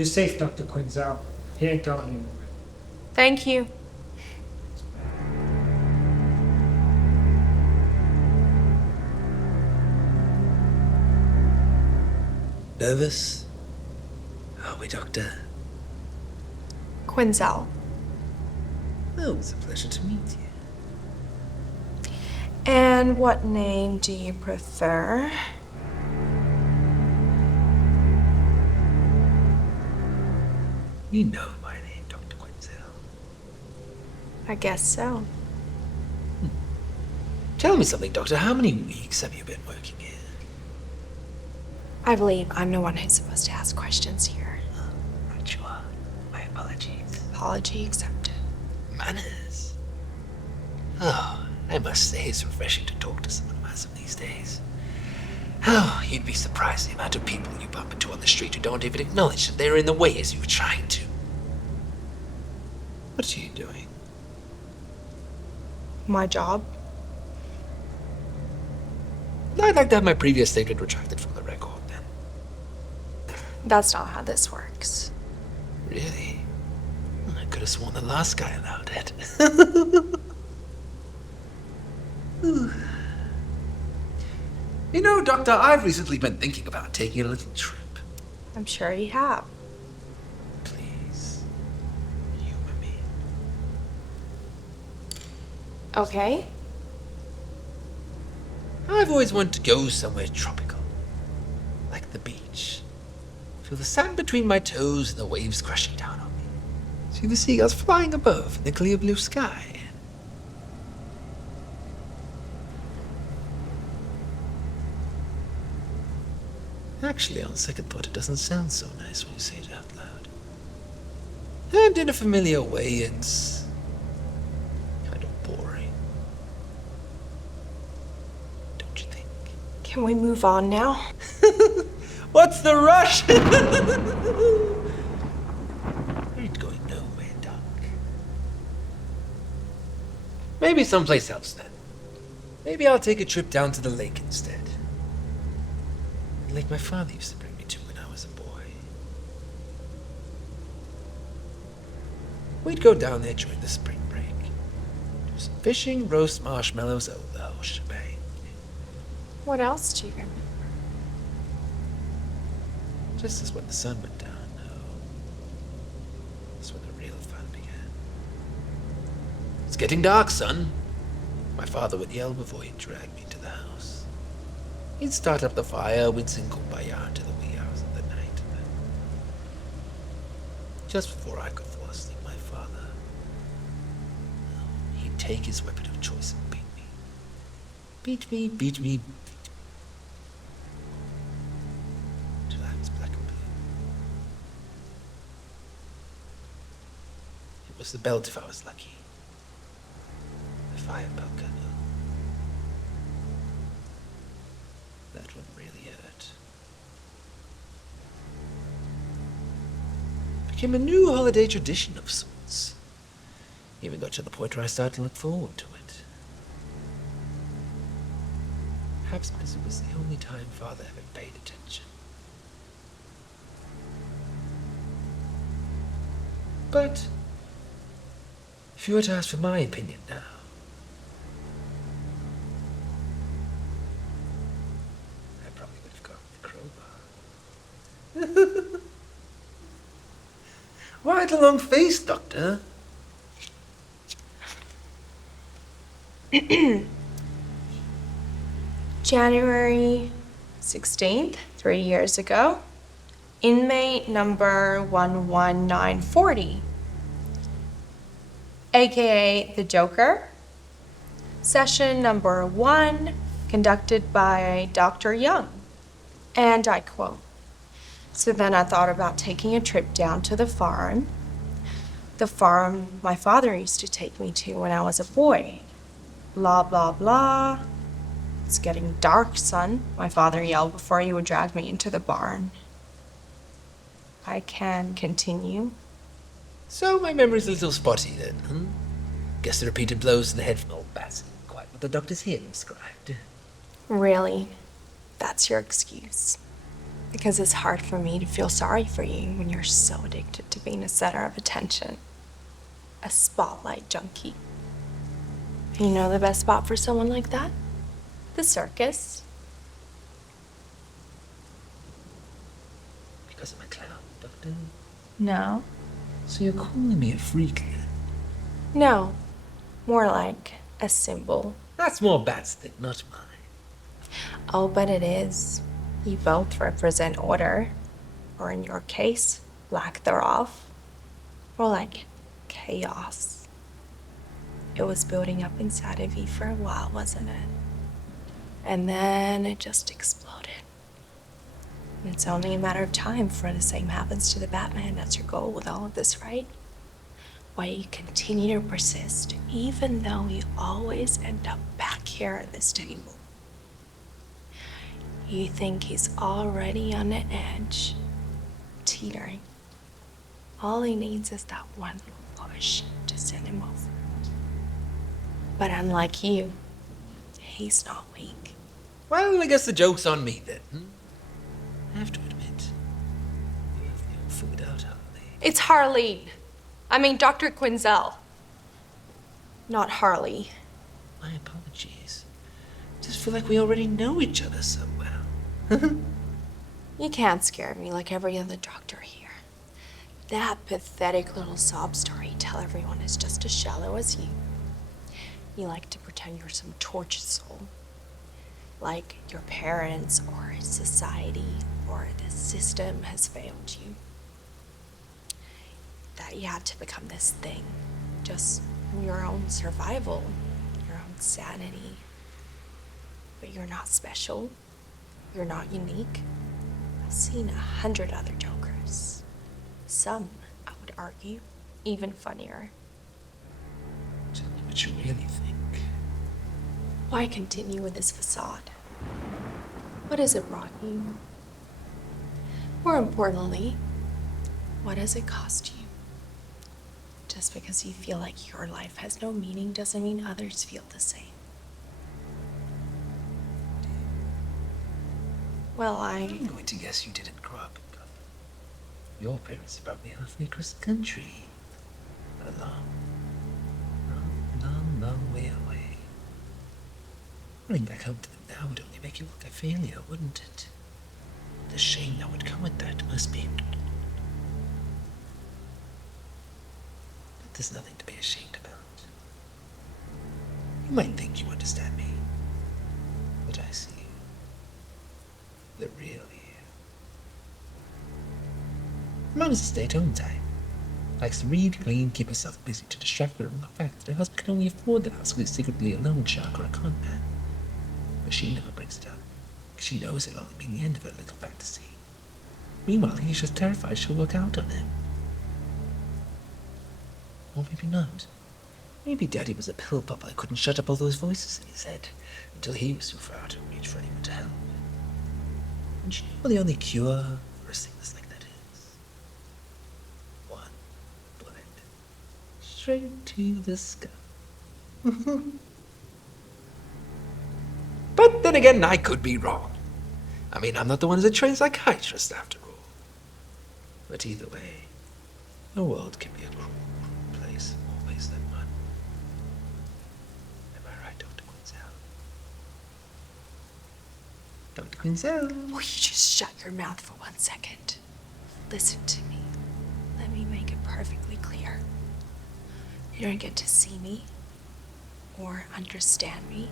You're safe, Dr. Quinzel. He ain't going anywhere. Thank you. Nervous? Are we, Doctor? Quinzel. Oh, it's a pleasure to meet you. And what name do you prefer? You know my name, Dr. Quinzel. I guess so. Tell me something, Doctor. How many weeks have you been working here? I believe I'm the one who's supposed to ask questions here. Right you are. My apologies. Apology accepted. Manners. Oh, I must say it's refreshing to talk to someone who has them these days. Oh, you'd be surprised the amount of people you bump into on the street who don't even acknowledge that they're in the way as you're trying to. What are you doing? My job? I'd like to have my previous statement retracted from the record, then. That's not how this works. Really? I could have sworn the last guy allowed it. You know, Doctor, I've recently been thinking about taking a little trip. I'm sure you have. Please, humor me. Okay. I've always wanted to go somewhere tropical. Like the beach. Feel the sand between my toes and the waves crashing down on me. See the seagulls flying above in the clear blue sky. Actually, on second thought, it doesn't sound so nice when you say it out loud. And in a familiar way, it's kind of boring. Don't you think? Can we move on now? What's the rush? Ain't going nowhere, Doc. Maybe someplace else then. Maybe I'll take a trip down to the lake instead. The lake my father used to bring me to when I was a boy. We'd go down there during the spring break. Do some fishing, roast marshmallows, oh, the whole shebang. What else do you remember? Just as when the sun went down, no. That's when the real fun began. It's getting dark, son. My father would yell before he'd drag me to the house. He'd start up the fire, we'd sing Kumbaya to the wee hours of the night, and then, just before I could fall asleep, my father, he'd take his weapon of choice and beat me. Beat me, beat me, beat me. Till I was black and blue. It was the belt if I was lucky. The fire belt, no. That one really hurt. Became a new holiday tradition of sorts. Even got to the point where I started to look forward to it. Perhaps because it was the only time Father ever paid attention. But if you were to ask for my opinion now, I probably would have gone with the crowbar. Why the long face, Doctor? January 16th, 3 years ago. Inmate number 11940, aka The Joker. Session number 1, conducted by Dr. Young. And I quote, "So then I thought about taking a trip down to the farm my father used to take me to when I was a boy. Blah, blah, blah. It's getting dark, son," my father yelled before he would drag me into the barn. I can continue. So my memory's a little spotty then, huh? Guess the repeated blows to the head from old bats isn't quite what the doctors here described. Really? That's your excuse? Because it's hard for me to feel sorry for you when you're so addicted to being a center of attention. A spotlight junkie. You know the best spot for someone like that? The circus. Because I'm a clown, Doctor. No. So you're calling me a freak then? No. More like a symbol. That's more Bat's thing, not mine. Oh, but it is. You both represent order. Or in your case, lack thereof. Or like chaos. It was building up inside of you for a while, wasn't it? And then it just exploded. And it's only a matter of time before the same happens to the Batman. That's your goal with all of this, right? Why you continue to persist, even though you always end up back here at this table. You think he's already on the edge, teetering. All he needs is that one little push to send him over. But unlike you, he's not weak. Well, I guess the joke's on me then. I have to admit, you have me all figured out, Harley. It's Harleen. I mean, Dr. Quinzel. Not Harley. My apologies. I just feel like we already know each other so well. You can't scare me like every other doctor here. That pathetic little sob story you tell everyone is just as shallow as you. You like to pretend you're some tortured soul. Like your parents or society or the system has failed you. That you had to become this thing. Just your own survival, your own sanity. But you're not special. You're not unique. I've seen 100 other Jokers. Some, I would argue, even funnier. Tell me what you really think. Why continue with this facade? What has it brought you? More importantly, what does it cost you? Just because you feel like your life has no meaning doesn't mean others feel the same. Well, I'm going to guess you didn't grow up in Gotham. Your parents are probably halfway across the country. A long, long way away. Running back home to them now would only make you look a failure, wouldn't it? The shame that would come with that must be... But there's nothing to be ashamed about. You might think you understand me, but I see the real you. Mama's a stay-at-home type. Likes to read, clean, keep herself busy to distract her from the fact that her husband can only afford the house because he's secretly a loan shark or a con man. But she never brings it up, because she knows it'll only mean the end of her little fantasy. Meanwhile, he's just terrified she'll work out on him. Or maybe not. Maybe Daddy was a pill popper who couldn't shut up all those voices in his head until he was too far out of reach for anyone to help. And you know what the only cure for a sickness like that is? One bullet. Straight to the skull. But then again, I could be wrong. I mean, I'm not the one who's a trained psychiatrist after all. But either way, the world can be a cruel, cruel place, more ways than one. Am I right, Dr. Quinzel? Dr. Quinzel? will you just shut your mouth for 1 second? Listen to me. Let me make it perfectly clear. You don't get to see me or understand me.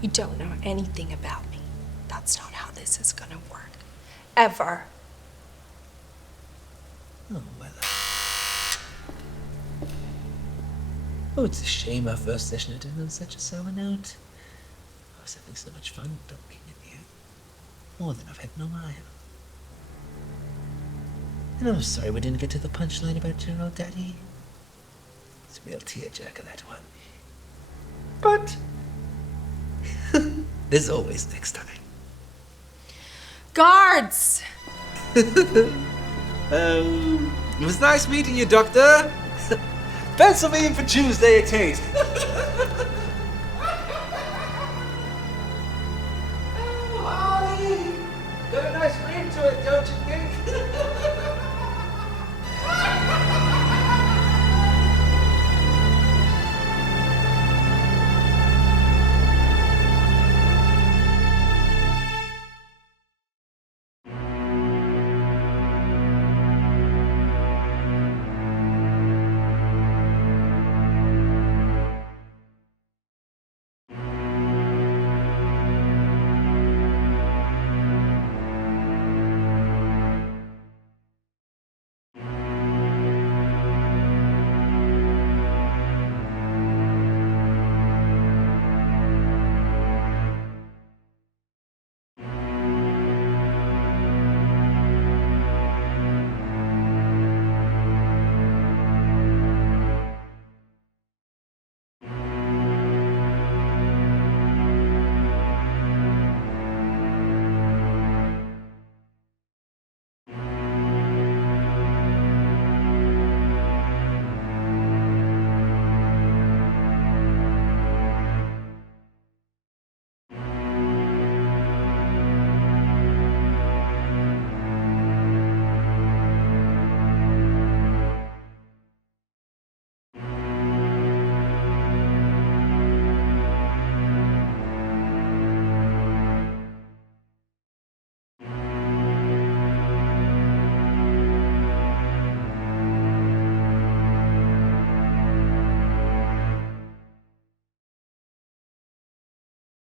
You don't know anything about me. That's not how this is gonna work. Ever. Oh, well. Oh, it's a shame our first session ended on such a sour note. I was having so much fun talking with you. More than I've had in a while. And I'm sorry we didn't get to the punchline about your old daddy. It's a real tearjerker, that one. But there's always next time. Guards! It was nice meeting you, Doctor. Pencil me in for Tuesday at 8. Oh, Harley! Got a nice ring to it, don't you